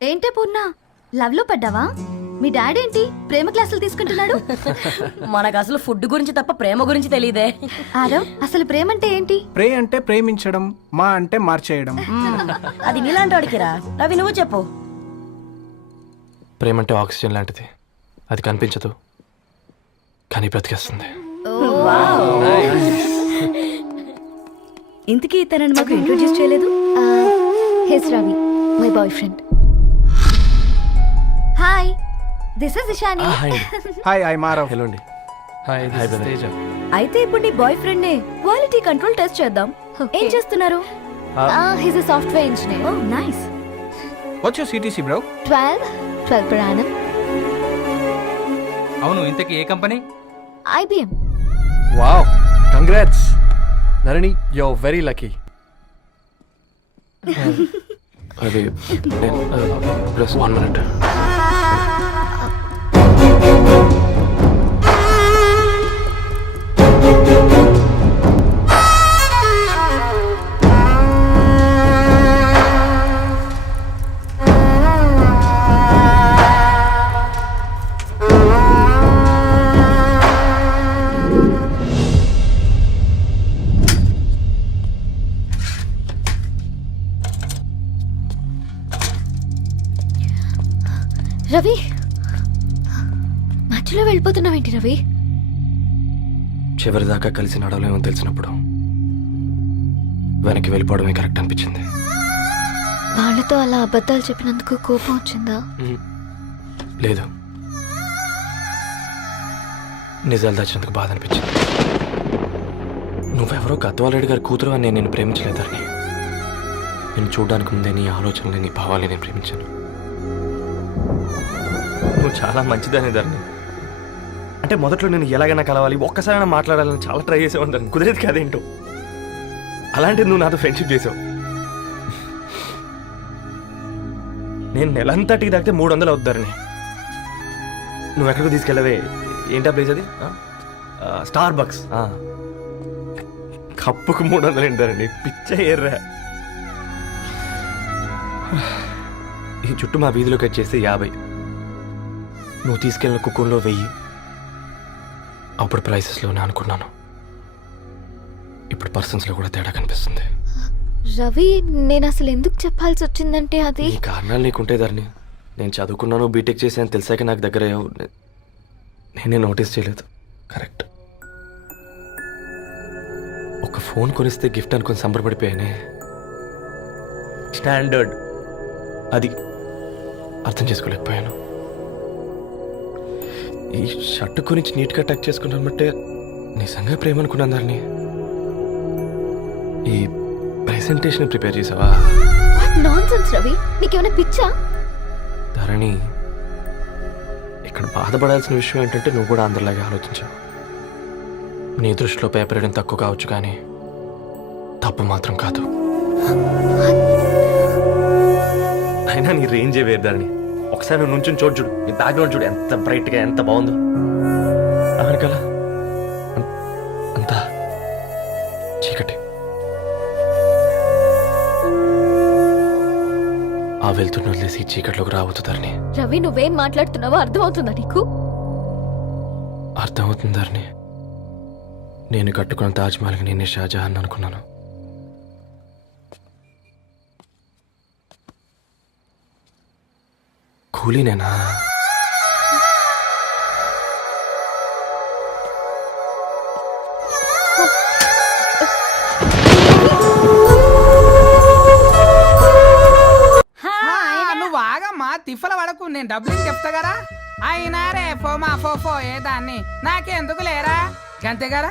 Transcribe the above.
ఏంటే పూర్ణ, లవ్ లో పడ్డావా? మీ డాడీ ఏంటి ప్రేమ క్లాసులు తీసుకుంటున్నాడు? మనకు అసలు ఫుడ్ గురించి తప్ప ప్రేమ గురించి తెలియదే. ఆరవ్, అసలు ప్రేమ అంటే ఏంటి? ప్రే అంటే ప్రేమించడం, మా అంటే మార్చేయడం. అది నీలాంటి వాడికిరా. రవి నువ్వు చెప్పు. ప్రేమ అంటే ఆక్సిజన్ లాంటిది. అది కనిపించదు కానీ బ్రతికేస్తుంది. ఇంతకీ తనని మాకు ఇంట్రొడ్యూస్ చేయలేదు. He's Ravi, my boyfriend. Hi, this is Ishani. Hi, I Maarav. Hello అండి. హాయ్ తేజ. అయితే ఇప్పుడు నీ బాయ్ ఫ్రెండ్ నే క్వాలిటీ కంట్రోల్ టెస్ట్ చేద్దాం. ఏం చేస్తున్నారు? He's a software engineer. Oh nice. What's your CTC bro? 12 per annum. అవును, ఇంతకీ ఏ company? IBM. Wow, congrats Narani, you are very lucky. అది ప్లస్ 1 minute. రవి, మధ్యలో వెళ్ళిపోతున్నావేంటి రవి? చివరిదాకా కలిసి నడవలేమో తెలిసినప్పుడు వెనక్కి వెళ్ళిపోవడమే కరెక్ట్ అనిపించింది. వాళ్ళతో అలా అబద్ధాలు చెప్పినందుకు కోపం వచ్చిందా? లేదు, నిజాలు దాచినందుకు బాధ అనిపించింది. నువ్వెవరో గద్వాలరెడ్డి గారి కూతురు అని నేను ప్రేమించలేదని. నేను చూడడానికి ముందే నీ ఆలోచనలు, నీ భావాలని నేను ప్రేమించాను. నువ్వు చాలా మంచిదని ధరణి. అంటే మొదట్లో నేను ఎలాగైనా కలవాలి, ఒక్కసారైనా మాట్లాడాలని చాలా ట్రై చేసే ఉంటాను. కుదిరేది కాదేంటో. అలాంటిది నువ్వు నాతో ఫ్రెండ్షిప్ చేసావు. నేను నెలంతటికి తాకితే 300 అవుతారని. నువ్వు ఎక్కడికి తీసుకెళ్ళవే? ఏంటా ప్లేస్ అది? Star bucks. కప్పుకు 300 ఏంటారండి, పిచ్చ ఎర్రా. ఈ చుట్టూ మా వీధిలోకి వచ్చేసి 50. నువ్వు తీసుకెళ్ళిన కుక్కర్లో 1000. అప్పుడు ప్రైసెస్లోనే అనుకున్నాను. ఇప్పుడు పర్సన్స్లో కూడా తేడా కనిపిస్తుంది. రవి, నేను అసలు ఎందుకు చెప్పాల్సి వచ్చిందంటే అది ఈ కారణాలు నీకుంటే ధరణి. నేను చదువుకున్నాను, బీటెక్ చేశాను తెలిసాక నాకు దగ్గర అయ్యావు. నేనే నోటీస్ చేయలేదు. కరెక్ట్. ఒక ఫోన్ కొనిస్తే గిఫ్ట్ అనుకుని సంబరపడిపోయానే. స్టాండర్డ్ అది అర్థం చేసుకోలేకపోయాను. ఈ షర్ట్ గురించి నీట్గా టచ్ చేసుకున్నామంటే నిజంగా ప్రేమ అనుకున్నాను. దాన్ని ఈ ప్రెజెంటేషన్ ప్రిపేర్ చేసావా? నాన్సెన్స్ రవి, నీకేమైనా పిచ్చా? ధరణి, ఇక్కడ బాధపడాల్సిన విషయం ఏంటంటే నువ్వు కూడా అందరిలాగే ఆలోచించావు. నీ దృష్టిలో పేపర్ వేయడం తక్కువ కావచ్చు కానీ తప్పు మాత్రం కాదు. అయినా నీ రేంజే వేరు ధరణి. ఒకసారి నువ్వు నుంచుని చూడు, నీ బ్యాక్గ్రౌండ్ చూడు, ఎంత బ్రైట్గా, ఎంత బాగుందో. అమెరికాలో అంతా చీకటి. ఆ వెళ్తున్న వదిలేసి చీకట్లోకి రాబోతుందని. రవి, నువ్వేం మాట్లాడుతున్నావో అర్థమవుతుందా నీకు? అర్థమవుతుందని. నేను కట్టుకున్న తాజ్మహల్కి నేనే షాజహాన్ అనుకున్నాను. కూలీనేనా? నువ్వు ఆగమ్మా, తిఫల పడకు, నేను డబ్బులు చెప్తా కదా. అయినా రే ఫో ఏదాన్ని నాకెందుకు లేరా, గంతే కదా.